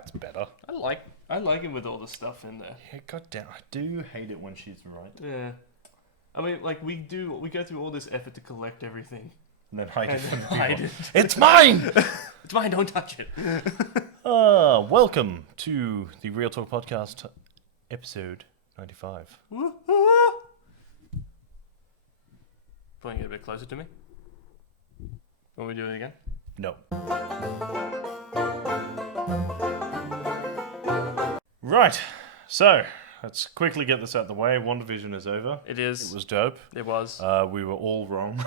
That's better. I like it with all the stuff in there. Yeah, goddamn, I do hate it when she's right. Yeah. I mean, like, we go through all this effort to collect everything. And then hide it from the hide people. it. It's mine! It's mine, don't touch it. Welcome to the Real Talk Podcast, episode 95. Pulling it a bit closer to me. Want me to do it again? No. Right, so let's quickly get this out of the way. Wandavision is over. It is. It was dope. It was. We were all wrong.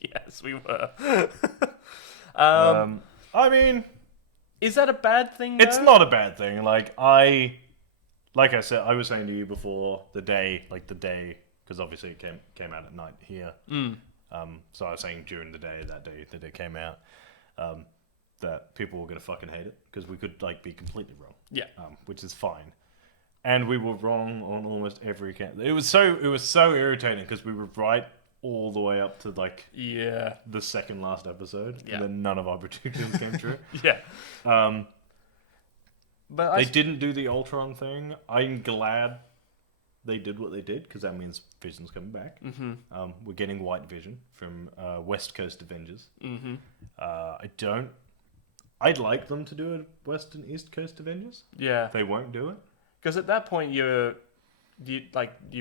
Yes, we were. I mean, is that a bad thing, though? it's not a bad thing. Like I said, I was saying to you before the day, because obviously it came out at night here. So I was saying during the day that it came out, that people were gonna fucking hate it because we could be completely wrong. Yeah. Which is fine. And we were wrong on almost every account. It was so irritating because we were right all the way up to the second last episode, and then none of our predictions came true. Yeah. But they didn't do the Ultron thing. I'm glad they did what they did because that means Vision's coming back. Mm-hmm. We're getting White Vision from West Coast Avengers. Mm-hmm. I'd like them to do a West and East Coast Avengers. Yeah. They won't do it. Because at that point, you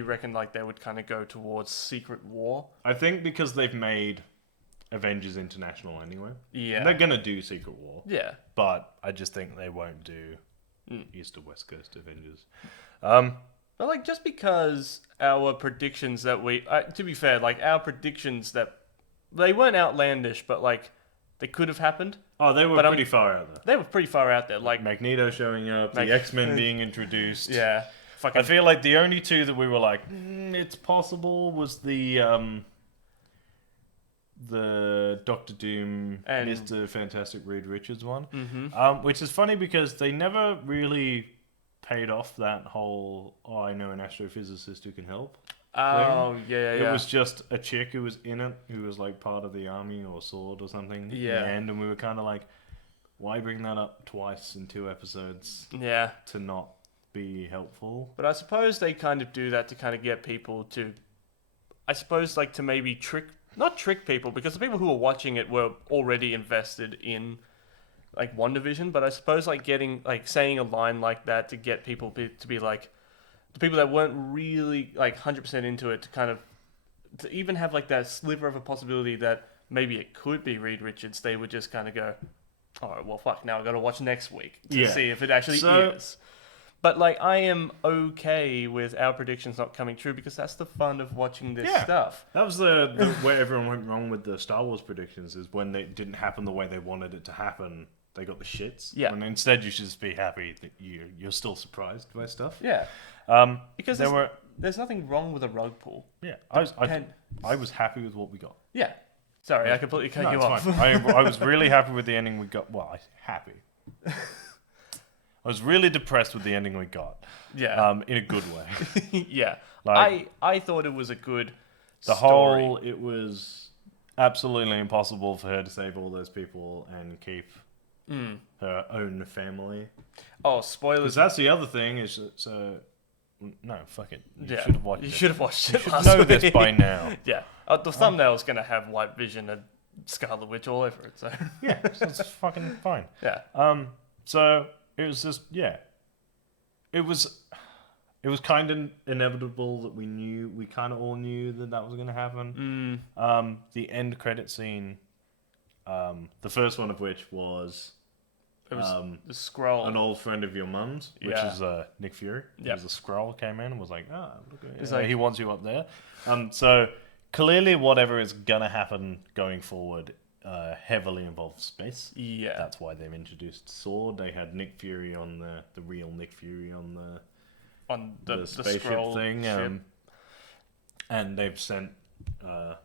reckon they would kind of go towards Secret War? I think because they've made Avengers International anyway. Yeah. They're going to do Secret War. Yeah. But I just think they won't do East or West Coast Avengers. But just because our predictions that to be fair, our predictions that they weren't outlandish, but they could have happened. Oh, they were pretty far out there. They were pretty far out there. Magneto showing up, the X-Men being introduced. Yeah. I feel like the only two that we were like, it's possible, was the Doctor Doom and Mr. Fantastic Reed Richards one. Mm-hmm. Which is funny because they never really paid off that whole, I know an astrophysicist who can help. Oh, yeah. It was just a chick who was in it, who was part of the army or sword or something. Yeah. In the end, and we were kind of like, why bring that up twice in 2 episodes? Yeah. To not be helpful. But I suppose they kind of do that to kind of get people to, I suppose, to maybe not trick people, because the people who were watching it were already invested in WandaVision, but I suppose getting saying a line like that to get people to be the people that weren't really 100% into it, to kind of to even have that sliver of a possibility that maybe it could be Reed Richards, they would just kind of go, all right, well, fuck, now I've got to watch next week to see if it actually is. But I am okay with our predictions not coming true, because that's the fun of watching this stuff. That was the where everyone went wrong with the Star Wars predictions, is when they didn't happen the way they wanted it to happen, they got the shits. Yeah. And instead you should just be happy that you're still surprised by stuff. Yeah. Because there's nothing wrong with a rug pull. Yeah. I was happy with what we got. Yeah. Sorry, I completely cut you off. I was really happy with the ending we got. Well, happy. I was really depressed with the ending we got. Yeah. In a good way. Yeah. I thought it was a good story. It was absolutely impossible for her to save all those people and keep her own family. Oh, spoilers. Because that's the other thing, is no, fuck it. You should have watched it. You should have watched it. You should know this by now. Yeah. The thumbnail's going to have White Vision and Scarlet Witch all over it, so. Yeah, so it's fucking fine. Yeah. So it was just, It was kind of inevitable that we kind of all knew that was going to happen. The end credit scene, the first one of which was... It was the Skrull. An old friend of your mum's, which is Nick Fury. Yeah. There's a Skrull came in and was like, look at it. He wants you up there. So clearly whatever is going to happen going forward heavily involves space. Yeah. That's why they've introduced Sword. They had Nick Fury on the real Nick Fury on the spaceship thing. And they've sent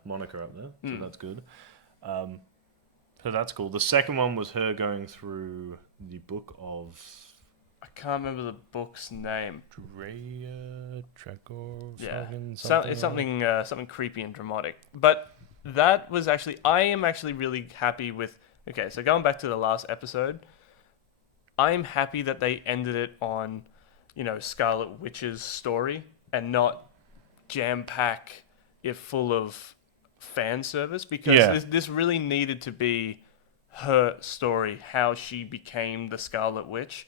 Monica up there, so that's good. So that's cool. The second one was her going through the book of... I can't remember the book's name. Drea, Trekor, it's something creepy and dramatic. But that was actually... I am actually really happy with... Okay, so going back to the last episode, I'm happy that they ended it on, Scarlet Witch's story and not jam-pack it full of fan service, because this really needed to be her story, how she became the Scarlet Witch.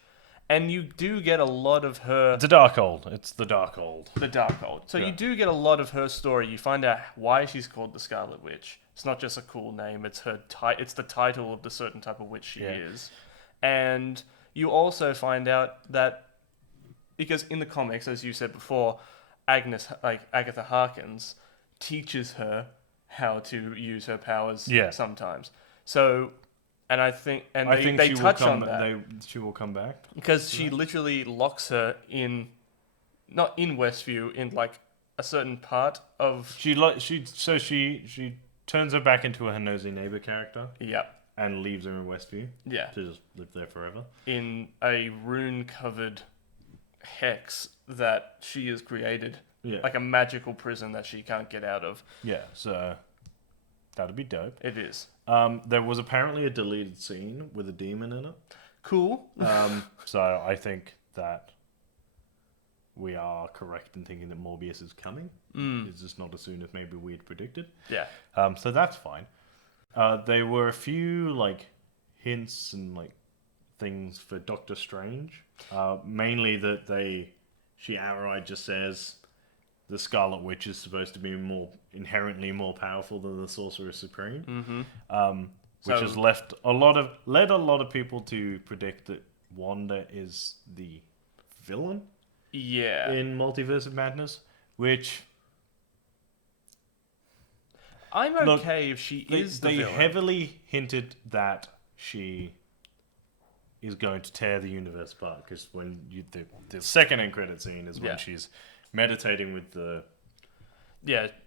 And you do get a lot of her... It's the Darkhold. The Darkhold. So you do get a lot of her story. You find out why she's called the Scarlet Witch. It's not just a cool name. It's it's the title of the certain type of witch she is. And you also find out that, because in the comics, as you said before, Agatha Harkness teaches her how to use her powers sometimes. So... And I think they touch on that. She will come back because she literally locks her in, not in Westview, in like a certain part of. She turns her back into her nosy neighbor character. Yep. And leaves her in Westview. Yeah. To just live there forever. In a rune-covered hex that she has created. Yeah. Like a magical prison that she can't get out of. Yeah. So that'd be dope. It is. There was apparently a deleted scene with a demon in it. Cool. So I think that we are correct in thinking that Morbius is coming. It's just not as soon as maybe we had predicted. Yeah. So that's fine. There were a few hints and things for Doctor Strange. Mainly that she outright just says the Scarlet Witch is supposed to be inherently more powerful than the Sorcerer Supreme, which has led a lot of people to predict that Wanda is the villain. Yeah. In Multiverse of Madness, which I'm okay if she is the villain. They heavily hinted that she is going to tear the universe apart, because when the second end credit scene is when she's meditating with the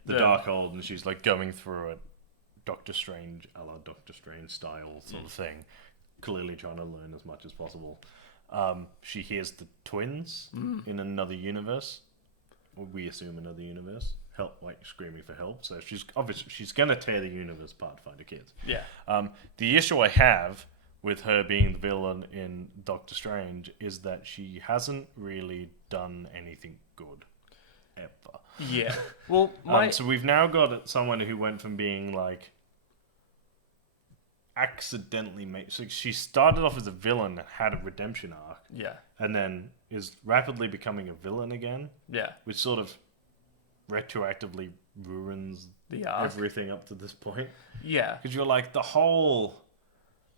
Darkhold, and she's going through a Doctor Strange, a la Doctor Strange style sort of thing, clearly trying to learn as much as possible. She hears the twins in another universe. We assume another universe. Help, screaming for help. So she's gonna tear the universe apart to find her kids. Yeah. The issue I have with her being the villain in Doctor Strange is that she hasn't really done anything good ever. Yeah. Well, so we've now got someone who went from being accidentally made. So she started off as a villain and had a redemption arc. Yeah. And then is rapidly becoming a villain again. Yeah. Which sort of retroactively ruins the arc. Everything up to this point. Yeah. Because you're the whole,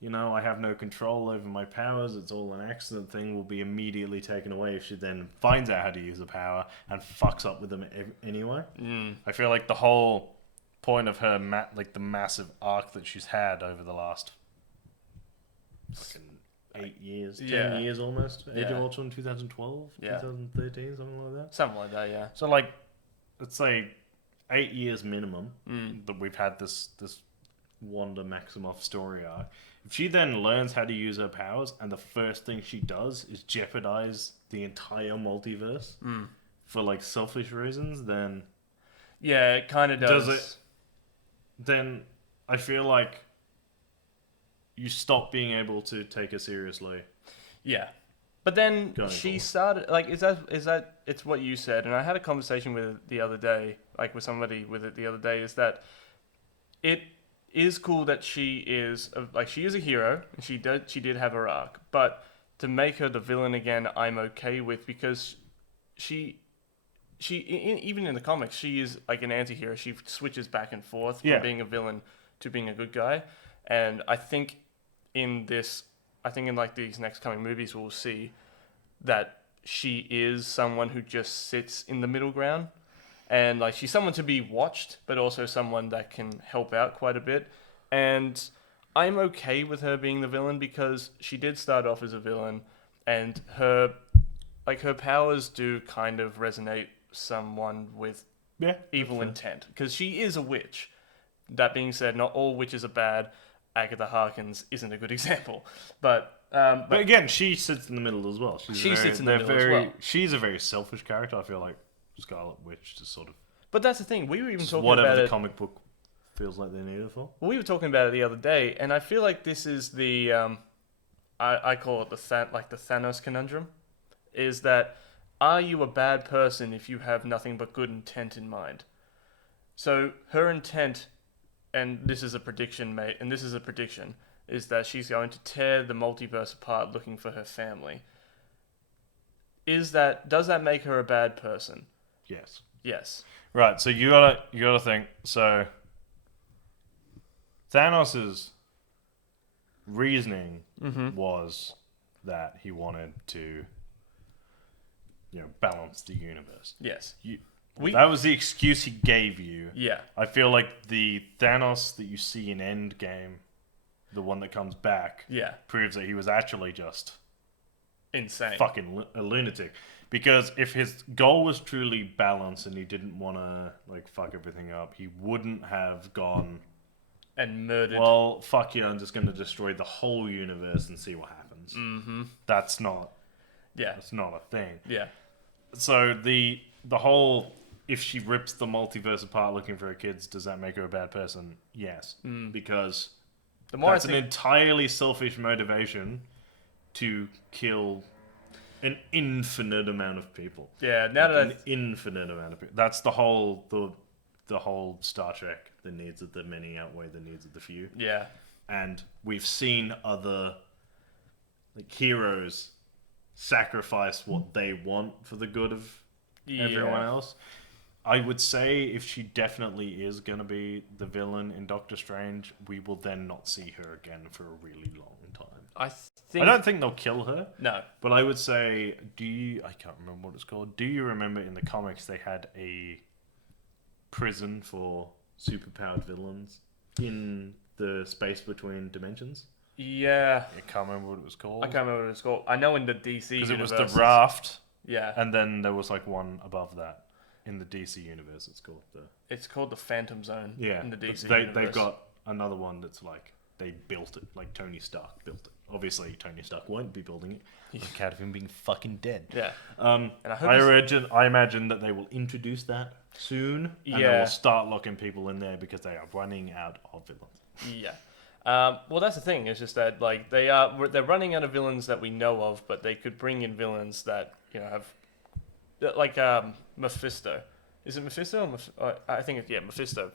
I have no control over my powers, it's all an accident thing, will be immediately taken away if she then finds out how to use the power and fucks up with them anyway. I feel like the whole point of her, the massive arc that she's had over the last fucking 8 years, 10 years almost. Age of Ultron 2012, 2013, something like that. Something like that, yeah. So let's say 8 years minimum that we've had this Wanda Maximoff story arc. If she then learns how to use her powers, and the first thing she does is jeopardize the entire multiverse for selfish reasons, then it kind of does. Then I feel like you stop being able to take her seriously. Yeah. But then she started, is that, it's what you said, and I had a conversation with it the other day, with somebody with it the other day, is that it is cool that she is, she is a hero, and she did have her arc, but to make her the villain again, I'm okay with, because she even in the comics, she is an anti-hero. She switches back and forth from being a villain to being a good guy, and I think in these next coming movies, we'll see that she is someone who just sits in the middle ground, and she's someone to be watched, but also someone that can help out quite a bit. And I'm okay with her being the villain, because she did start off as a villain, and her powers do kind of resonate someone with evil intent, because she is a witch. That being said, not all witches are bad. Agatha Harkness isn't a good example, but again, she sits in the middle as well. Sits in the middle as well. She's a very selfish character. I feel like Scarlet Witch just sort of. But that's the thing. We were even talking about whatever the comic book feels like they need it for. Well, we were talking about it the other day, and I feel like this is the. I call it the Thanos conundrum, is that are you a bad person if you have nothing but good intent in mind? So her intent, and this is a prediction, mate, and this is a prediction, is that she's going to tear the multiverse apart looking for her family. Does that make her a bad person? Yes. Yes. Right, so you gotta think. So Thanos's reasoning was that he wanted to, balance the universe. Yes. That was the excuse he gave you. Yeah. I feel like the Thanos that you see in Endgame, the one that comes back, proves that he was actually just insane, fucking a lunatic. Because if his goal was truly balance and he didn't want to fuck everything up, he wouldn't have gone and murdered. Well, fuck you! I'm just going to destroy the whole universe and see what happens. Mm-hmm. That's not. Yeah. That's not a thing. Yeah. So the whole, if she rips the multiverse apart looking for her kids, does that make her a bad person? Yes, because that's an entirely selfish motivation to kill an infinite amount of people. Yeah, an infinite amount of people. That's the whole Star Trek. The needs of the many outweigh the needs of the few. Yeah, and we've seen other heroes sacrifice what they want for the good of everyone else. I would say if she definitely is going to be the villain in Doctor Strange, we will then not see her again for a really long time. I don't think they'll kill her. No. But I would say, I can't remember what it's called. Do you remember in the comics they had a prison for superpowered villains in the space between dimensions? Yeah. I can't remember what it was called. I can't remember what it was called. I know in the DC because it was the Raft. Yeah. And then there was one above that. In the DC universe, it's called the Phantom Zone. Yeah, in the DC universe. They've got another one that's they built it, Tony Stark built it. Obviously, Tony Stark won't be building it. On account of him being fucking dead. Yeah. And I imagine that they will introduce that soon, and they will start locking people in there because they are running out of villains. Yeah. Well, that's the thing. It's just that they're running out of villains that we know of, but they could bring in villains that have. Mephisto. Is it Mephisto? I think it's Mephisto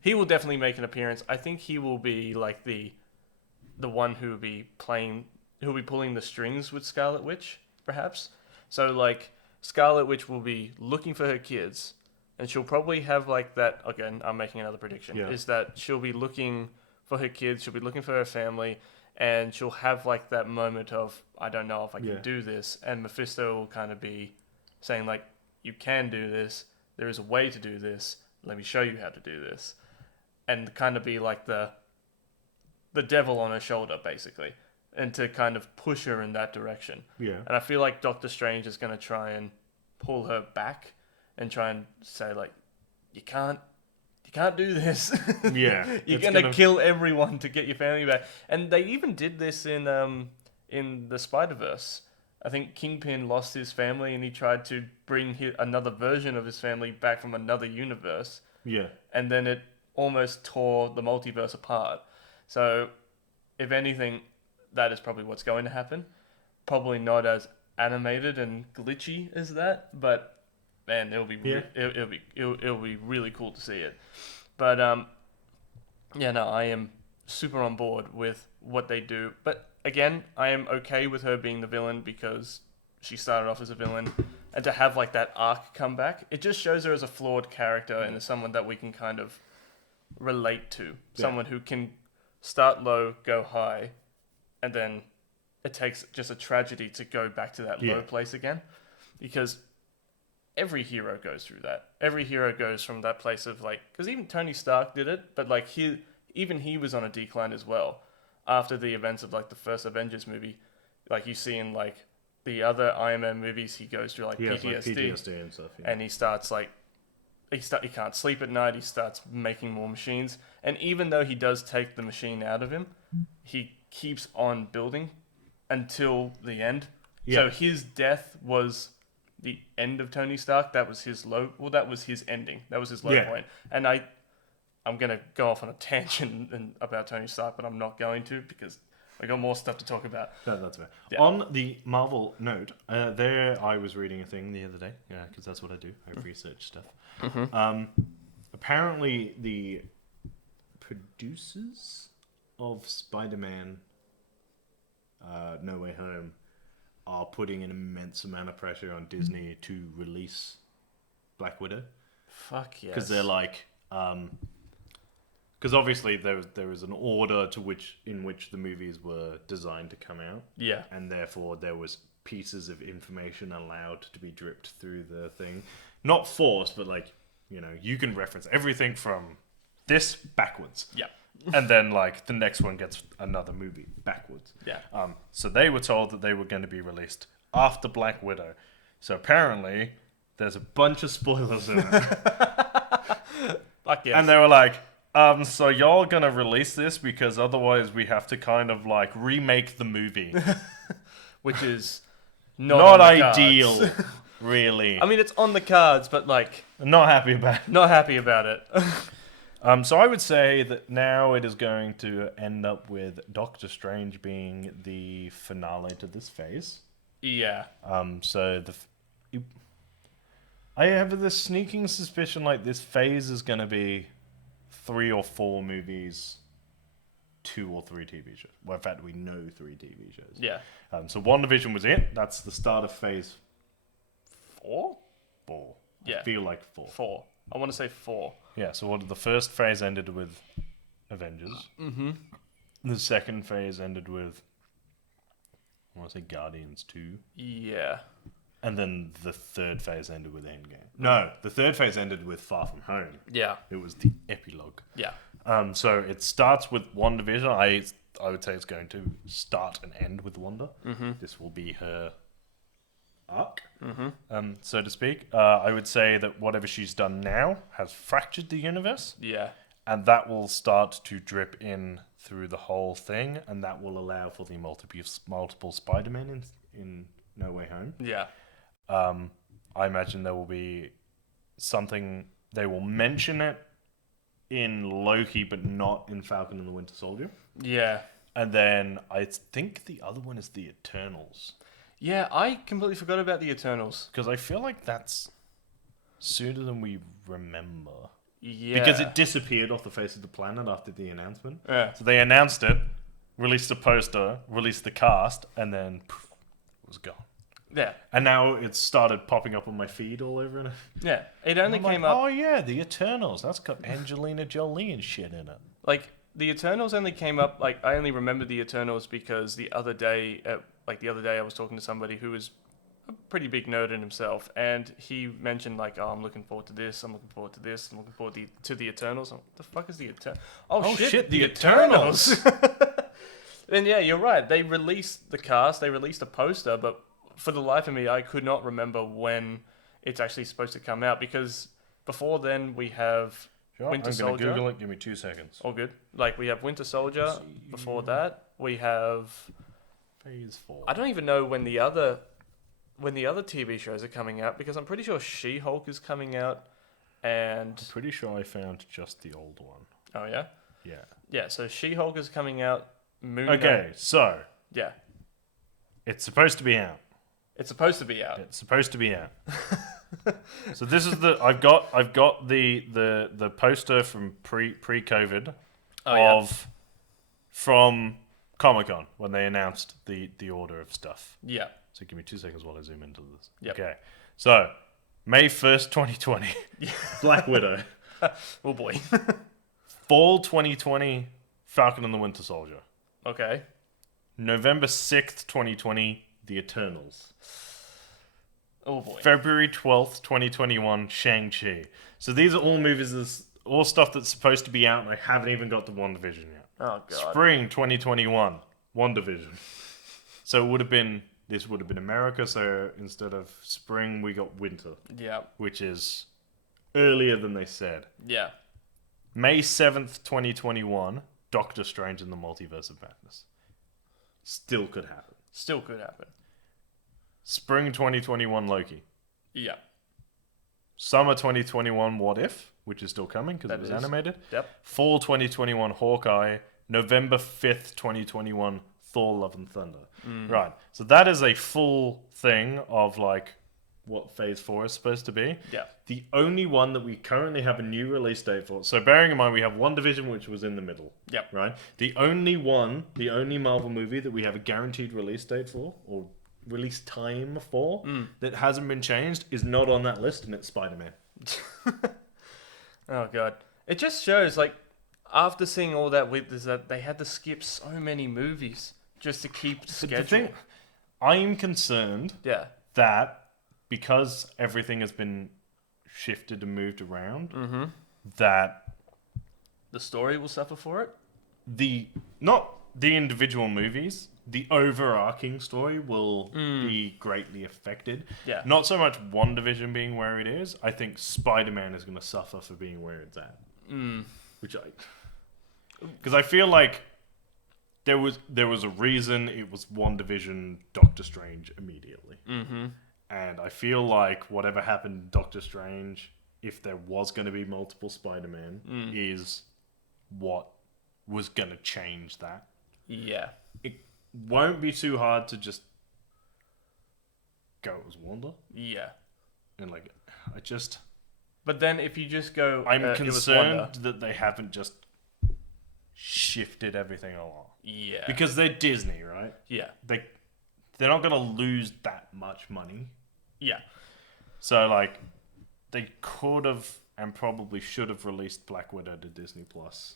he will definitely make an appearance. I think he will be the one who will be pulling the strings with Scarlet Witch, perhaps. So Scarlet Witch will be looking for her kids, and she'll probably have that. Again, I'm making another prediction. Yeah. Is that she'll be looking for her kids, she'll be looking for her family, and she'll have that moment of, I don't know if I can do this, and Mephisto will kind of be saying you can do this, there is a way to do this, let me show you how to do this, and kind of be the devil on her shoulder basically, and to kind of push her in that direction. Yeah. And I feel like Doctor Strange is going to try and pull her back and try and say you can't do this. Yeah. You're going to kill everyone to get your family back. And they even did this in the Spider-Verse. I think Kingpin lost his family and he tried to bring another version of his family back from another universe. Yeah. And then it almost tore the multiverse apart. So, if anything, that is probably what's going to happen. Probably not as animated and glitchy as that, but man, it'll be it'll be really cool to see it. But I am super on board with what they do. But again, I am okay with her being the villain because she started off as a villain, and to have that arc come back, it just shows her as a flawed character and as someone that we can kind of relate to, someone who can start low, go high, and then it takes just a tragedy to go back to that low place again, because every hero goes through that. Every hero goes from that place of because even Tony Stark did it, but he was on a decline as well. After the events of the first Avengers movie, you see in the other Iron Man movies, he goes through PTSD and stuff, and he starts he can't sleep at night. He starts making more machines, and even though he does take the machine out of him, he keeps on building until the end. So his death was the end of Tony Stark. That was his low. Well, that was his ending. That was his low point. And I'm going to go off on a tangent about Tony Stark, but I'm not going to because I got more stuff to talk about. No, that's fair. Yeah. On the Marvel note, there I was reading a thing the other day, because that's what I do. I research stuff. Mm-hmm. Apparently, the producers of Spider-Man No Way Home are putting an immense amount of pressure on Disney to release Black Widow. Fuck yes. Because they're like... Because obviously there was an order in which the movies were designed to come out. Yeah. And therefore there was pieces of information allowed to be dripped through the thing. Not forced, but like, you can reference everything from this backwards. Yeah. And then like the next one gets another movie backwards. Yeah. So they were told that they were going to be released after Black Widow. So apparently there's a bunch of spoilers in it. Fuck yes. And they were like... so y'all gonna release this because otherwise we have to kind of like remake the movie, which is not ideal, really. I mean, it's on the cards, but like not happy about it. So I would say that now it is going to end up with Doctor Strange being the finale to this phase. Yeah. So I have this sneaking suspicion like this phase is gonna be 3 or 4 movies, 2 or 3 TV shows. Well, in fact, we know 3 TV shows. Yeah. So WandaVision was it. That's the start of phase 4? 4. Yeah. I feel like 4. 4. I want to say 4. Yeah, so the first phase ended with Avengers. Mm-hmm. The second phase ended with, I want to say Guardians 2. Yeah. And then the third phase ended with Endgame. No, the third phase ended with Far From Home. Yeah. It was the epilogue. Yeah. So it starts with WandaVision. I would say it's going to start and end with Wanda. Mm-hmm. This will be her arc, mm-hmm. So to speak. I would say that whatever she's done now has fractured the universe. Yeah. And that will start to drip in through the whole thing, and that will allow for the multiple Spider-Men in No Way Home. Yeah. I imagine there will be something, they will mention it in Loki, but not in Falcon and the Winter Soldier. Yeah. And then I think the other one is the Eternals. Yeah, I completely forgot about the Eternals. Because I feel like that's sooner than we remember. Yeah. Because it disappeared off the face of the planet after the announcement. Yeah. So they announced it, released a poster, released the cast, and then poof, it was gone. Yeah. And now it's started popping up on my feed all over. And yeah. It only came up... Oh, yeah, the Eternals. That's got Angelina Jolie and shit in it. Like, the Eternals only came up... Like, I only remember the Eternals because the other day I was talking to somebody who was a pretty big nerd in himself, and he mentioned, like, oh, I'm looking forward to this, I'm looking forward to this, I'm looking forward to the Eternals. What the fuck is the Eternals? Oh, shit, the Eternals! Then, yeah, you're right. They released the cast, they released a poster, but... For the life of me, I could not remember when it's actually supposed to come out, because before then we have Winter Soldier. I'm going to Google it. Give me 2 seconds. All good. Like, we have Winter Soldier. Before that, we have... Phase 4. I don't even know when the other TV shows are coming out, because I'm pretty sure She-Hulk is coming out, and... I'm pretty sure I found just the old one. Oh, yeah? Yeah. Yeah, so She-Hulk is coming out. Okay, so... Yeah. It's supposed to be out. It's supposed to be out. It's supposed to be out. So this is I've got the poster from pre-COVID from Comic-Con when they announced the order of stuff. Yeah. So give me 2 seconds while I zoom into this. Yep. Okay. So May 1st, 2020. Black Widow. Oh boy. Fall 2020, Falcon and the Winter Soldier. Okay. November 6th, 2020, The Eternals. Oh boy. February 12th, 2021, Shang-Chi. So these are all movies, all stuff that's supposed to be out, and I haven't even got to WandaVision yet. Oh god. Spring 2021, WandaVision. So this would have been America, so instead of spring, we got winter. Yeah. Which is earlier than they said. Yeah. May 7th, 2021, Doctor Strange in the Multiverse of Madness. Still could happen. Still could happen. Spring 2021 Loki. Yeah. Summer 2021 What If, which is still coming because it was animated. Yep. Fall 2021 Hawkeye. November 5th, 2021 Thor: Love and Thunder. Right. So that is a full thing of like what Phase 4 is supposed to be. Yeah. The only one that we currently have a new release date for. So bearing in mind we have WandaVision, which was in the middle. Yep. Right. The only Marvel movie that we have a guaranteed release date for, or release time for, that hasn't been changed is not on that list, and it's Spider-Man. Oh god. It just shows like after seeing all that is that they had to skip so many movies just to keep schedule. I'm concerned that because everything has been shifted and moved around, that the story will suffer for it. Not the individual movies, the overarching story will be greatly affected. Yeah. Not so much WandaVision being where it is. I think Spider-Man is going to suffer for being where it's at. Because I feel like there was a reason it was WandaVision, Doctor Strange immediately. And I feel like whatever happened to Doctor Strange, if there was going to be multiple Spider-Man, is what was going to change that. Yeah. It won't be too hard to just go as Wanda. Yeah. And like, But then if you just go... I'm concerned that they haven't just shifted everything along. Yeah. Because they're Disney, right? Yeah. They're not going to lose that much money. Yeah. So, like, they could have and probably should have released Black Widow to Disney Plus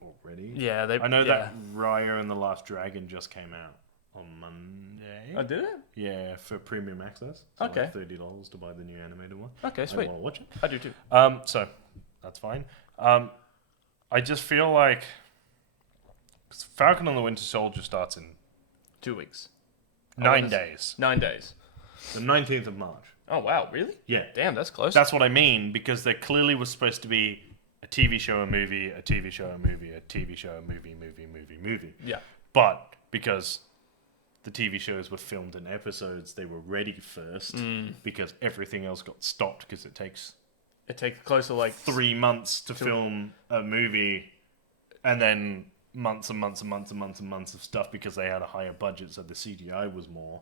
already. Yeah, I know that Raya and the Last Dragon just came out on Monday. Oh, did it? Yeah, for premium access. So okay. Like $30 to buy the new animated one. Okay, sweet. I want to watch it. I do too. So that's fine. I just feel like Falcon and the Winter Soldier starts in 2 weeks. 9 days. 9 days. The 19th of March. Oh, wow. Really? Yeah. Damn, that's close. That's what I mean, because there clearly was supposed to be a TV show, a movie, a TV show, a movie, a TV show, a movie. Yeah. But because the TV shows were filmed in episodes, they were ready first, because everything else got stopped, because it takes close to like 3 months to film a movie, and then months and months and months and months and months of stuff because they had a higher budget, so the CGI was more.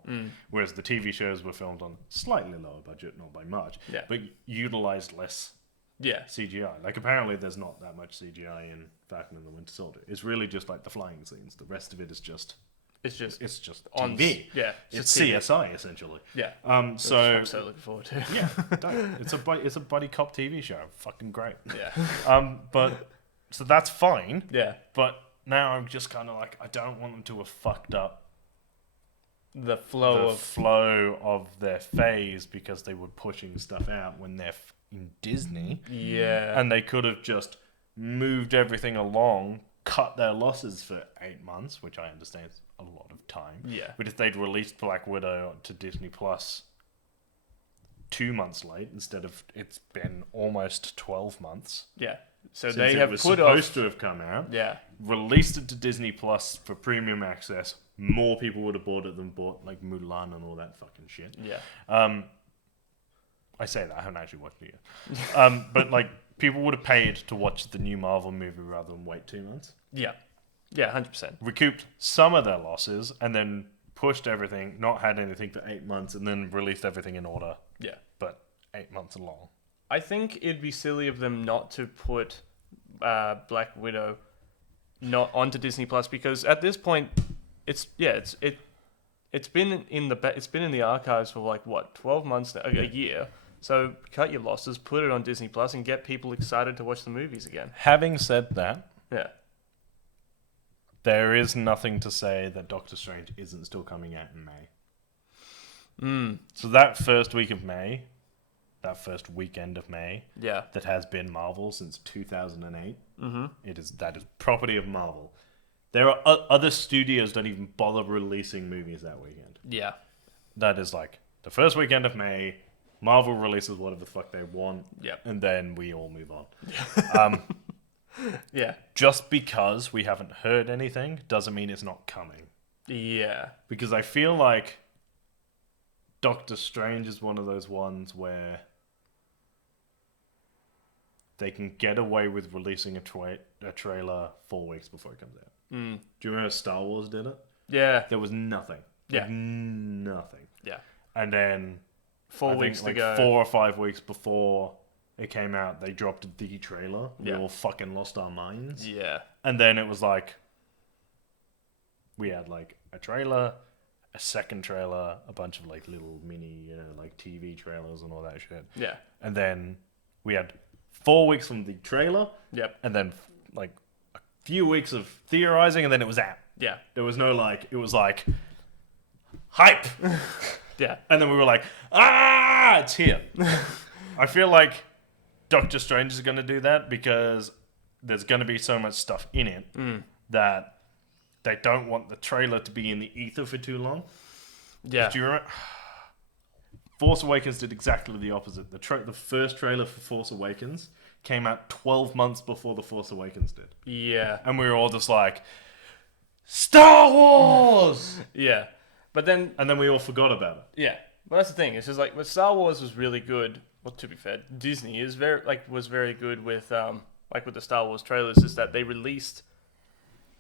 Whereas the TV shows were filmed on slightly lower budget, not by much, but utilized less CGI. Like apparently there's not that much CGI in Falcon and the Winter Soldier. It's really just like the flying scenes. The rest of it is just it's just TV. It's CSI essentially. Yeah. So I'm so looking forward to. Yeah, it's a buddy cop TV show. Fucking great. Yeah. But so that's fine. Yeah. But now I'm just kind of like, I don't want them to have fucked up the flow of their phase because they were pushing stuff out when they're in Disney. Yeah. And they could have just moved everything along, cut their losses for 8 months, which I understand is a lot of time. Yeah. But if they'd released Black Widow to Disney Plus 2 months late instead of it's been almost 12 months. Yeah. So since they it have was put supposed to have come out. Yeah. Released it to Disney Plus for premium access. More people would have bought it than bought like Mulan and all that fucking shit. Yeah. I say that I haven't actually watched it yet. But like people would have paid to watch the new Marvel movie rather than wait 2 months. Yeah. Yeah, 100%. Recouped some of their losses and then pushed everything, not had anything for 8 months, and then released everything in order. Yeah. But 8 months along. I think it'd be silly of them not to put Black Widow not onto Disney Plus, because at this point it's been in the archives for like what 12 months now, a year. So cut your losses, put it on Disney Plus, and get people excited to watch the movies again. Having said that, yeah, there is nothing to say that Doctor Strange isn't still coming out in May. So that first week of May, that first weekend of May, that has been Marvel since 2008. That is property of Marvel. There are other studios don't even bother releasing movies that weekend. Yeah, that is like the first weekend of May. Marvel releases whatever the fuck they want, and then we all move on. Yeah. Just because we haven't heard anything doesn't mean it's not coming. Yeah. Because I feel like Doctor Strange is one of those ones where they can get away with releasing a trailer 4 weeks before it comes out. Mm. Do you remember Star Wars did it? Yeah. There was nothing. Yeah. Nothing. Yeah. And then 4 weeks to like go. 4 or 5 weeks before it came out, they dropped the trailer. We all fucking lost our minds. Yeah. And then it was like, we had like a trailer, a second trailer, a bunch of like little mini, like TV trailers and all that shit. Yeah. And then we had 4 weeks from the trailer. Yep. And then like a few weeks of theorizing, and then it was out. Yeah. There was no it was like hype. Yeah. And then we were like, it's here. I feel like Doctor Strange is going to do that because there's going to be so much stuff in it that they don't want the trailer to be in the ether for too long. Yeah. Do you remember? Force Awakens did exactly the opposite. The first trailer for Force Awakens came out 12 months before The Force Awakens did. Yeah. And we were all just like, Star Wars! Yeah. But then... And then we all forgot about it. Yeah. Well, that's the thing. It's just like, when Star Wars was really good... Well, to be fair, Disney was very good with with the Star Wars trailers. Is that they released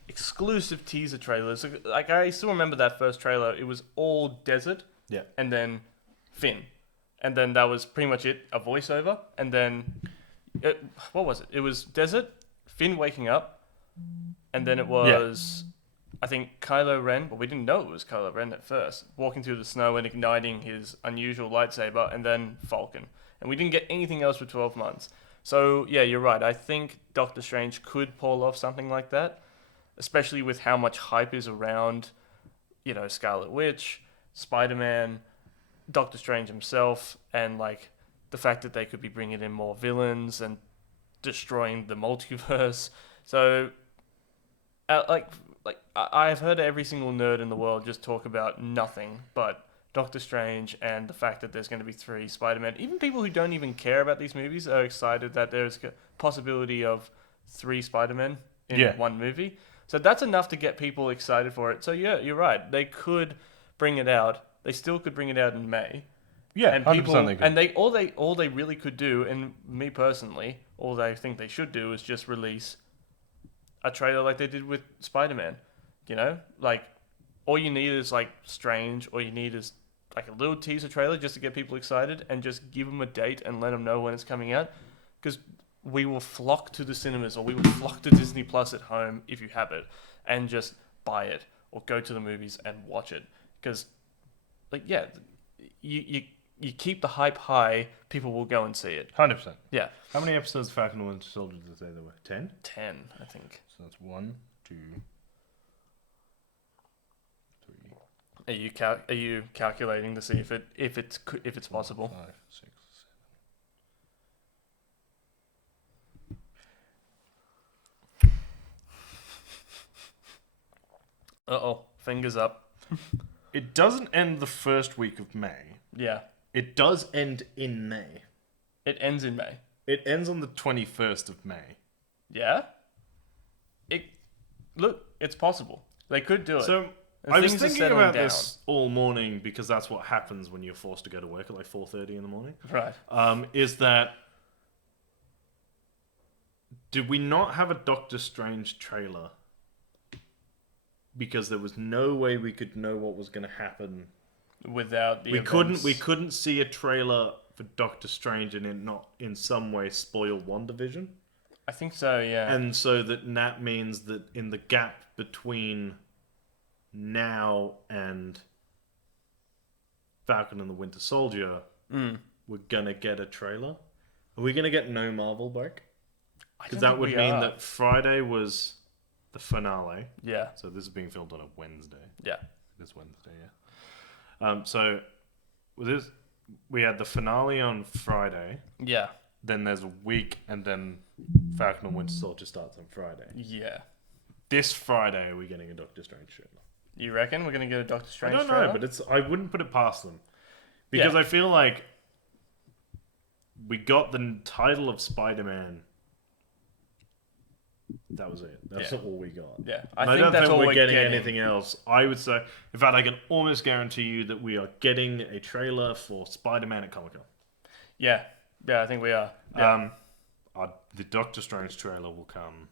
exclusive teaser trailers. Like I still remember that first trailer. It was all desert. Yeah. And then Finn, and then that was pretty much it. A voiceover, and then what was it? It was desert, Finn waking up, and then it was I think Kylo Ren. Well, we didn't know it was Kylo Ren at first. Walking through the snow and igniting his unusual lightsaber, and then Falcon. And we didn't get anything else for 12 months. So, yeah, you're right. I think Doctor Strange could pull off something like that, especially with how much hype is around, Scarlet Witch, Spider-Man, Doctor Strange himself, and, the fact that they could be bringing in more villains and destroying the multiverse. So, I've heard every single nerd in the world just talk about nothing but Doctor Strange and the fact that there's going to be 3 Spider-Man. Even people who don't even care about these movies are excited that there's a possibility of 3 Spider-Men in one movie. So that's enough to get people excited for it. So yeah, you're right. They could bring it out. They still could bring it out in May. Yeah, and 100% they could. And all they really could do, and me personally, all they think they should do is just release a trailer like they did with Spider-Man. All you need is Strange. All you need is a little teaser trailer just to get people excited, and just give them a date and let them know when it's coming out. Because we will flock to the cinemas, or we will flock to Disney Plus at home if you have it, and just buy it or go to the movies and watch it. Because, you keep the hype high, people will go and see it. 100%. Yeah. How many episodes of Falcon and Winter Soldier did they say there were? 10? 10, I think. So that's 1, 2, 3. Are you calculating to see if it's possible? 5, 6, 7. Uh-oh, fingers up. It doesn't end the first week of May. Yeah. It does end in May. It ends in May. It ends on the 21st of May. Yeah? Look, it's possible. They could do it. So, And I was things are thinking settling about down. this all morning because that's what happens when you're forced to go to work at 4:30 in the morning. Right. Is that... Did we not have a Doctor Strange trailer? Because there was no way we could know what was going to happen Without the we events. couldn't see a trailer for Doctor Strange and it not in some way spoil WandaVision. I think so, yeah. And so that means that in the gap between now and Falcon and the Winter Soldier, we're gonna get a trailer. Are we gonna get no Marvel break? Because that would mean that Friday was the finale. Yeah. So this is being filmed on a Wednesday. Yeah. This Wednesday, yeah. So we had the finale on Friday. Yeah. Then there's a week, and then Falcon and Winter Soldier starts on Friday. Yeah. This Friday, are we getting a Doctor Strange trailer? You reckon we're going to get a Doctor Strange I don't trailer? know, but I wouldn't put it past them. Because I feel like we got the title of Spider-Man. That was it. That's all we got. Yeah. I don't think we're getting anything else. I would say, in fact, I can almost guarantee you that we are getting a trailer for Spider-Man at Comic-Con. Yeah. Yeah, I think we are. Yeah. The Doctor Strange trailer will come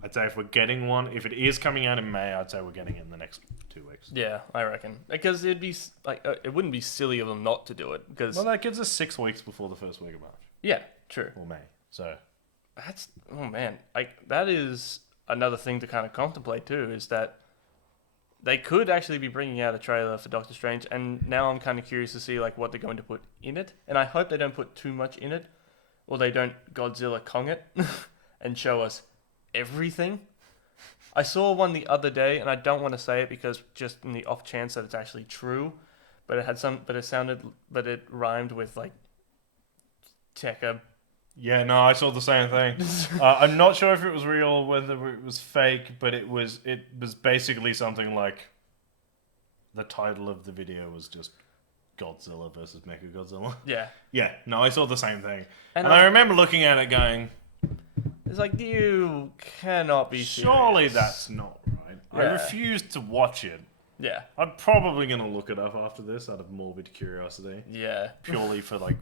Mm. I'd say if we're getting one, if it is coming out in May, I'd say we're getting it in the next 2 weeks. Yeah, I reckon. Because it'd be like it wouldn't be silly of them not to do it. Because that gives us 6 weeks before the first week of March. Yeah, true. Or May. So that's that is another thing to kind of contemplate too. Is that they could actually be bringing out a trailer for Doctor Strange, and now I'm kind of curious to see like what they're going to put in it. And I hope they don't put too much in it, or they don't Godzilla Kong it and show us everything. I saw one the other day, and I don't want to say it because just in the off chance that it's actually true, but it rhymed with like Tekka. Yeah, no, I saw the same thing. I'm not sure if it was real or whether it was fake, but it was basically something like the title of the video was just Godzilla versus Mechagodzilla. Yeah. Yeah, no, I saw the same thing. And I remember looking at it going, it's like, you cannot be surely serious. That's not right. Yeah. I refuse to watch it. Yeah. I'm probably going to look it up after this out of morbid curiosity. Yeah. Purely for like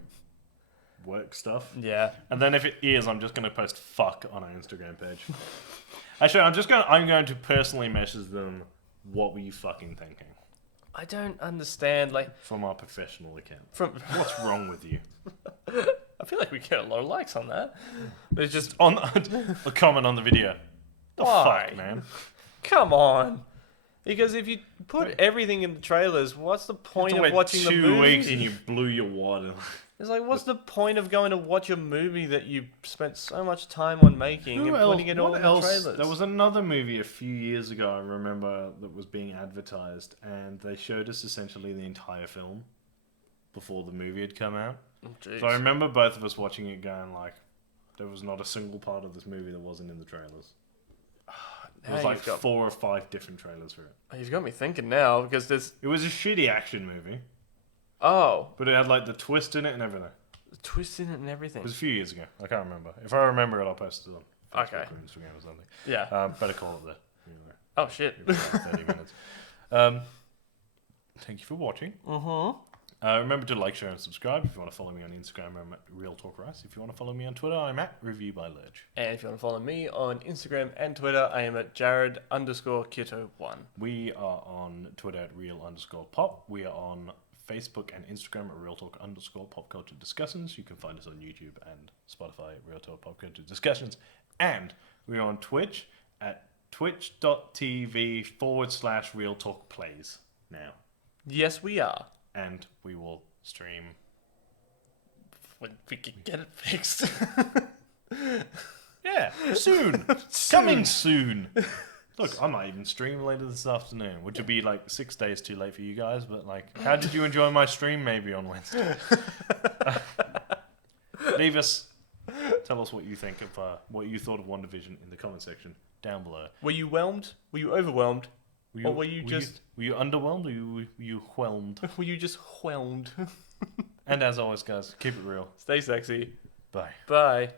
work stuff. Yeah. And then if it is, I'm just going to post fuck on our Instagram page. Actually, I'm going to personally message them, what were you fucking thinking? I don't understand, like... From our professional account. What's wrong with you? I feel like we get a lot of likes on that. But it's just... on a comment on the video. The Why? fuck, man? Come on. Because if you put everything in the trailers, what's the point of watching the movie? 2 weeks and you blew your wad. It's like, what's the point of going to watch a movie that you spent so much time on making putting it all in the trailers? There was another movie a few years ago, I remember, that was being advertised, and they showed us essentially the entire film before the movie had come out. Oh, so I remember both of us watching it going like, there was not a single part of this movie that wasn't in the trailers. There was like 4 or 5 different trailers for it. You've got me thinking now, because it was a shitty action movie. Oh. But it had like the twist in it and everything. The twist in it and everything. It was a few years ago. I can't remember. If I remember it, I'll post it on Facebook or Instagram or something. Yeah. Better call it there. Anyway. Oh, shit. 30 minutes. Thank you for watching. Remember to like, share, and subscribe. If you want to follow me on Instagram, I'm at Real Talk Rice. If you want to follow me on Twitter, I'm at Review by Lurch. And if you want to follow me on Instagram and Twitter, I am at Jared_Kito1. We are on Twitter at Real_Pop. We are on Facebook and Instagram at Real_Talk_Pop Culture Discussions. You can find us on YouTube and Spotify at Real Talk Pop Culture Discussions. And we're on Twitch at twitch.tv/Real Talk Plays now. Yes, we are. And we will stream when we can get it fixed. Yeah, soon. Coming soon. Look, I might even stream later this afternoon, which would be like 6 days too late for you guys, but like, how did you enjoy my stream maybe on Wednesday? Leave us, tell us what you think of, what you thought of WandaVision in the comment section down below. Were you whelmed? Were you overwhelmed? Or were you just... Were you underwhelmed or were you whelmed? Were you just whelmed? And as always, guys, keep it real. Stay sexy. Bye. Bye.